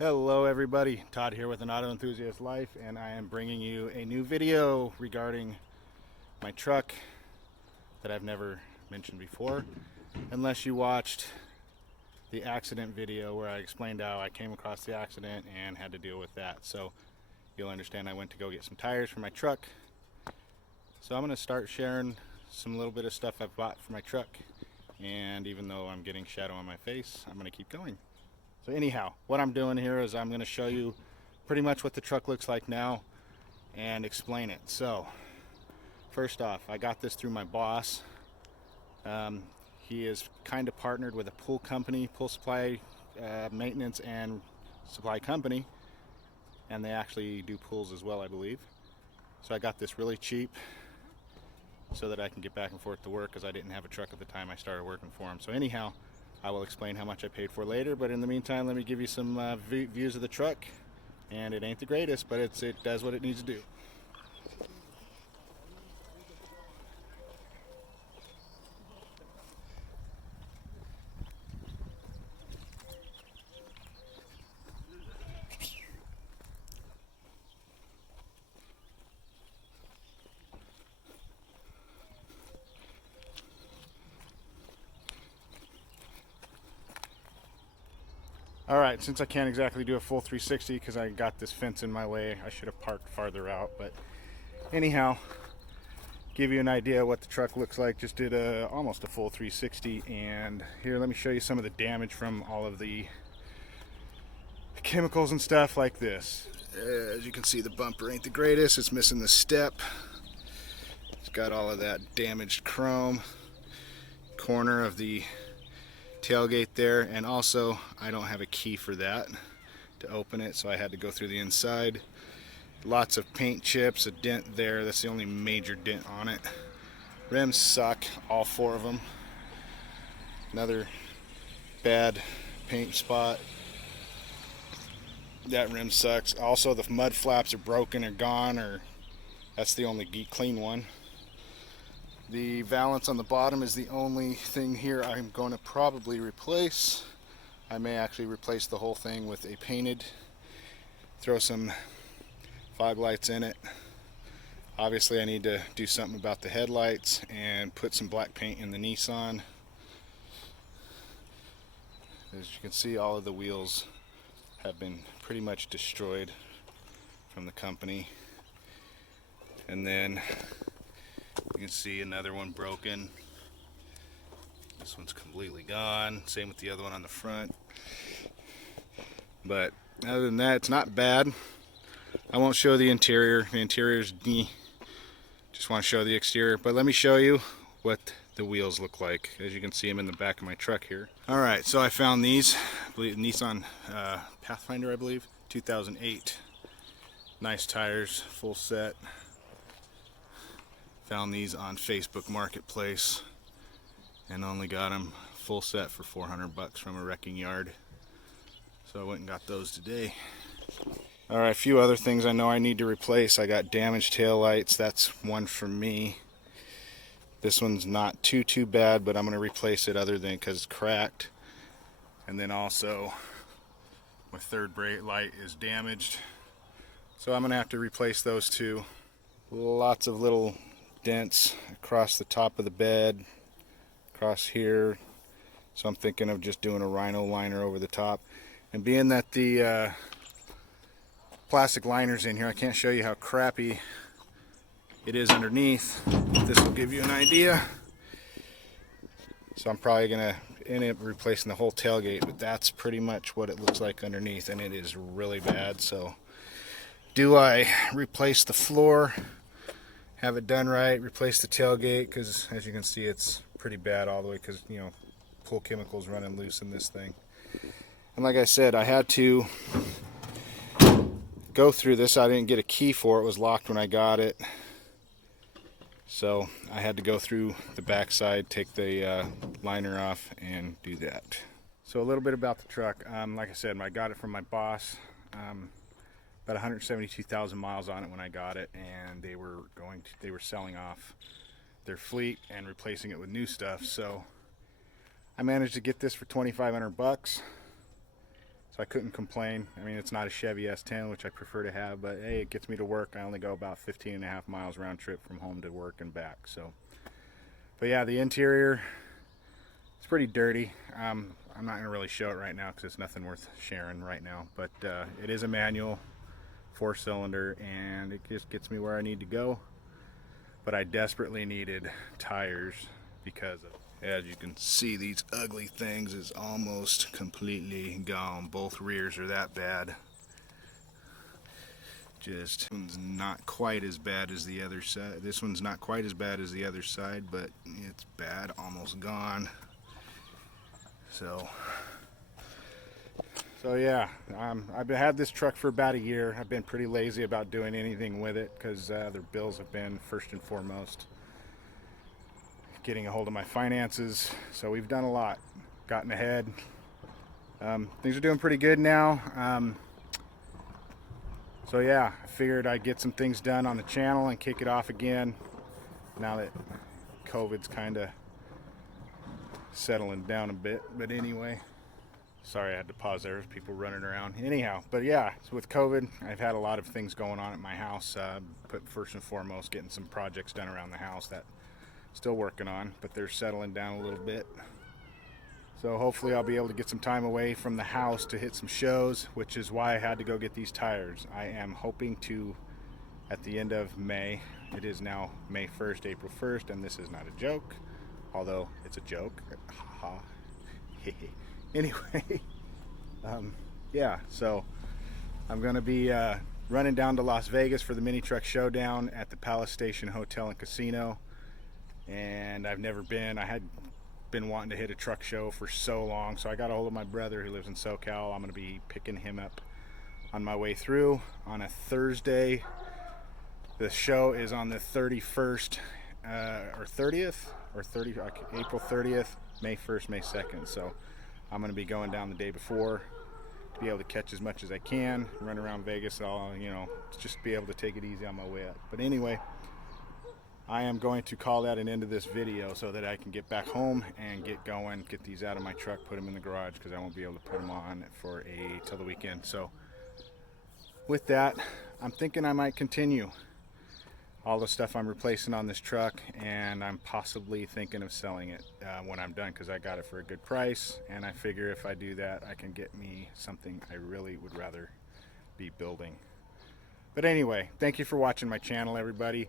Hello everybody, Todd here with an Auto Enthusiast Life, and I am bringing you a new video regarding my truck that I've never mentioned before, unless you watched the accident video where I explained how I came across the accident and had to deal with that. So you'll understand I went to go get some tires for my truck. So I'm going to start sharing some little bit of stuff I've bought for my truck, and even though I'm getting shadow on my face, I'm going to keep going. So anyhow, what I'm doing here is I'm going to show you pretty much what the truck looks like now and explain it. So first off, I got this through my boss. He is kind of partnered with a pool company, pool supply maintenance and supply company, and they actually do pools as well, I believe. So I got this really cheap so that I can get back and forth to work, because I didn't have a truck at the time I started working for him. So anyhow, I will explain how much I paid for later, but in the meantime, let me give you some views of the truck. And it ain't the greatest, but it does what it needs to do. All right, since I can't exactly do a full 360 because I got this fence in my way, I should have parked farther out. But anyhow, give you an idea of what the truck looks like. Just did almost a full 360, and here, let me show you some of the damage from all of the chemicals and stuff like this. As you can see, the bumper ain't the greatest. It's missing the step. It's got all of that damaged chrome. Corner of the tailgate there, and also I don't have a key for that to open it, so I had to go through the inside. Lots of paint chips, a dent there. That's the only major dent on it. Rims suck, all four of them. Another bad paint spot. That rim sucks. Also, the mud flaps are broken or gone, or that's the only clean one. The valance on the bottom is the only thing here I'm going to probably replace. I may actually replace the whole thing with a painted, throw some fog lights in it. Obviously I need to do something about the headlights and put some black paint in the Nissan. As you can see, all of the wheels have been pretty much destroyed from the company. And then you can see another one broken. This one's completely gone. Same with the other one on the front. But other than that, it's not bad. I won't show the interior. The interior's just want to show the exterior. But let me show you what the wheels look like. As you can see them in the back of my truck here. Alright, so I found these. I believe Nissan Pathfinder, I believe. 2008. Nice tires, full set. Found these on Facebook Marketplace and only got them full set for 400 bucks from a wrecking yard. So I went and got those today. Alright, a few other things I know I need to replace. I got damaged tail lights. That's one for me. This one's not too bad, but I'm going to replace it other than because it's cracked. And then also my third brake light is damaged. So I'm going to have to replace those two. Lots of little dents across the top of the bed, across here. So I'm thinking of just doing a Rhino liner over the top. And being that the plastic liner's in here, I can't show you how crappy it is underneath. This will give you an idea. So I'm probably gonna end up replacing the whole tailgate, but that's pretty much what it looks like underneath, and it is really bad. So do I replace the floor, have it done right, replace the tailgate, because as you can see, it's pretty bad all the way, because you know, pool chemicals running loose in this thing. And like I said, I had to go through this. I didn't get a key for it. It was locked when I got it, so I had to go through the backside, take the liner off, and do that. So a little bit about the truck. Like I said, I got it from my boss. About 172,000 miles on it when I got it, and they were selling off their fleet and replacing it with new stuff. So I managed to get this for 2,500 bucks. So so I couldn't complain. I mean, it's not a Chevy S10, which I prefer to have, but hey, it gets me to work. I only go about 15.5 miles round trip from home to work and back. So, but yeah, the interior, it's pretty dirty. I'm not gonna really show it right now because it's nothing worth sharing right now, but it is a manual 4-cylinder, and it just gets me where I need to go. But I desperately needed tires because of, as you can see, these ugly things is almost completely gone. Both rears are that bad. Just one's not quite as bad as the other side. This one's not quite as bad as the other side, but it's bad, almost gone. So yeah, I've had this truck for about a year. I've been pretty lazy about doing anything with it because their bills have been first and foremost getting a hold of my finances. So we've done a lot, gotten ahead. Things are doing pretty good now. So yeah, I figured I'd get some things done on the channel and kick it off again now that COVID's kind of settling down a bit. But anyway, sorry I had to pause there. There's people running around. Anyhow, but yeah, so with COVID, I've had a lot of things going on at my house. But first and foremost, getting some projects done around the house that still working on, but they're settling down a little bit. So hopefully I'll be able to get some time away from the house to hit some shows, which is why I had to go get these tires. I am hoping to, at the end of May, it is now May 1st, April 1st, and this is not a joke, although it's a joke. Anyway, yeah, so I'm going to be running down to Las Vegas for the Mini Truck Showdown at the Palace Station Hotel and Casino. And I've never been. I had been wanting to hit a truck show for so long, so I got a hold of my brother who lives in SoCal. I'm going to be picking him up on my way through on a Thursday. The show is on the 31st or 30th or April 30th, May 1st, May 2nd. So I'm going to be going down the day before to be able to catch as much as I can, run around Vegas. I'll, just be able to take it easy on my way up. But anyway, I am going to call that an end of this video so that I can get back home and get going, get these out of my truck, put them in the garage because I won't be able to put them on till the weekend. So with that, I'm thinking I might continue all the stuff I'm replacing on this truck, and I'm possibly thinking of selling it when I'm done because I got it for a good price, and I figure if I do that, I can get me something I really would rather be building. But anyway, thank you for watching my channel, everybody.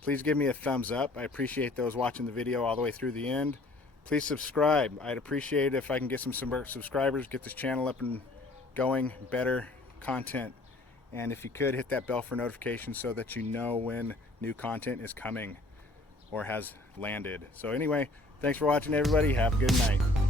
Please give me a thumbs up. I appreciate those watching the video all the way through the end. Please subscribe. I'd appreciate it if I can get some subscribers, get this channel up and going, better content. And if you could, hit that bell for notifications so that you know when new content is coming or has landed. So anyway, thanks for watching, everybody. Have a good night.